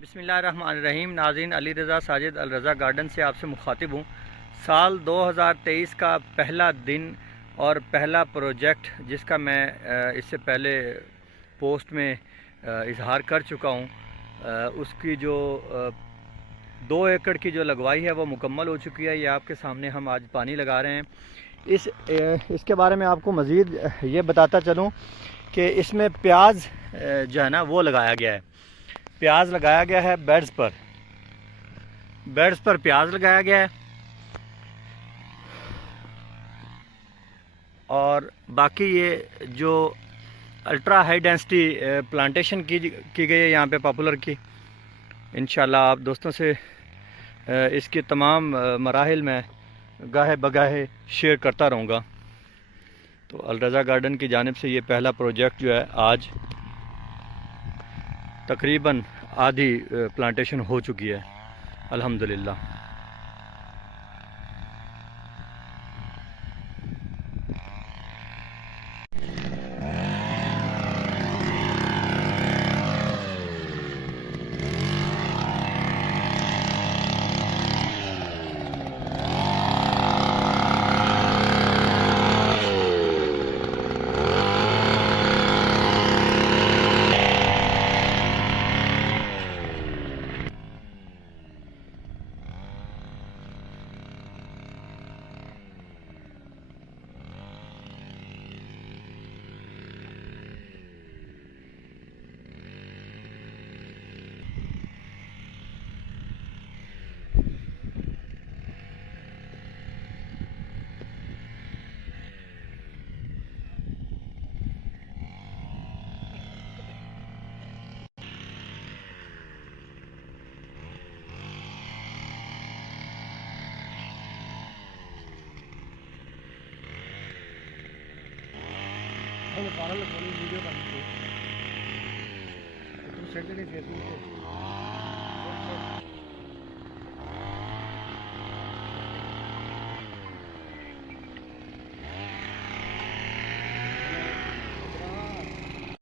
बिस्मिल्लाहिर्रहमानिर्रहीम। नाज़रीन, अली रज़ा साजिद अल रज़ा गार्डन से आपसे मुखातिब हूँ। साल 2023 का पहला दिन और पहला प्रोजेक्ट जिसका मैं इससे पहले पोस्ट में इजहार कर चुका हूँ, उसकी जो 2 एकड़ की जो लगवाई है वो मुकम्मल हो चुकी है। ये आपके सामने हम आज पानी लगा रहे हैं। इसके बारे में आपको मज़ीद ये बताता चलूँ कि इसमें प्याज जो है ना वो लगाया गया है। प्याज लगाया गया है बेड्स पर प्याज लगाया गया है। और बाकी ये जो अल्ट्रा हाई डेंसिटी प्लांटेशन की गई है यहाँ पे पॉपुलर की। इंशाल्लाह आप दोस्तों से इसके तमाम मराहिल में गाहे बगाहे शेयर करता रहूँगा। तो अल रज़ा गार्डन की जानिब से ये पहला प्रोजेक्ट जो है आज तकरीबन आधी प्लांटेशन हो चुकी है अल्हम्दुलिल्लाह। वीडियो